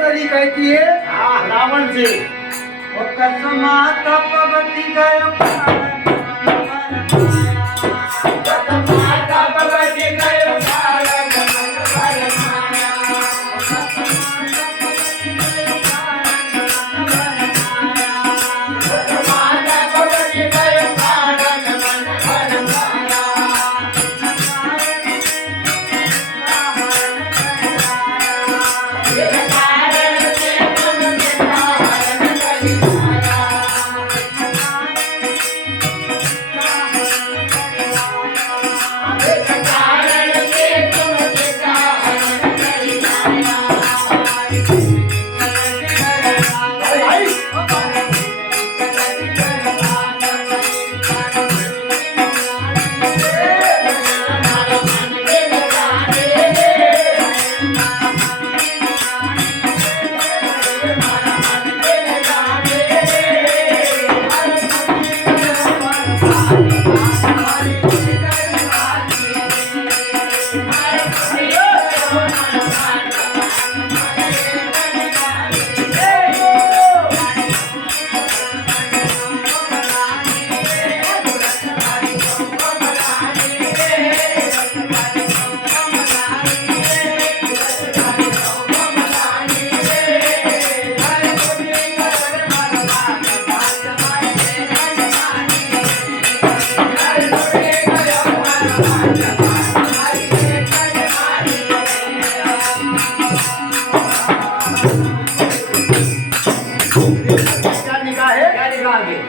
मंदोदरी कहती है रावण से, कसमात पगति गयो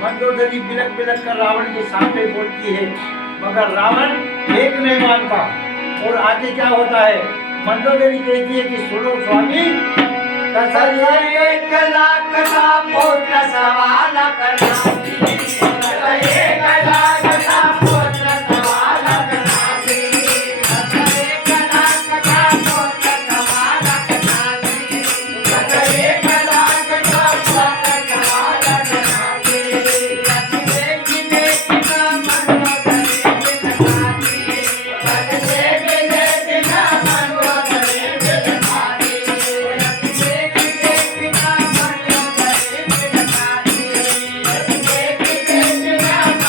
मंदोदरी बिलक बिलक कर रावण के सामने बोलती है, मगर रावण एक नहीं मानता। और आगे क्या होता है, मंदोदरी कहती है कि सुनो स्वामी, एक लाख का पुत्र सवाल करना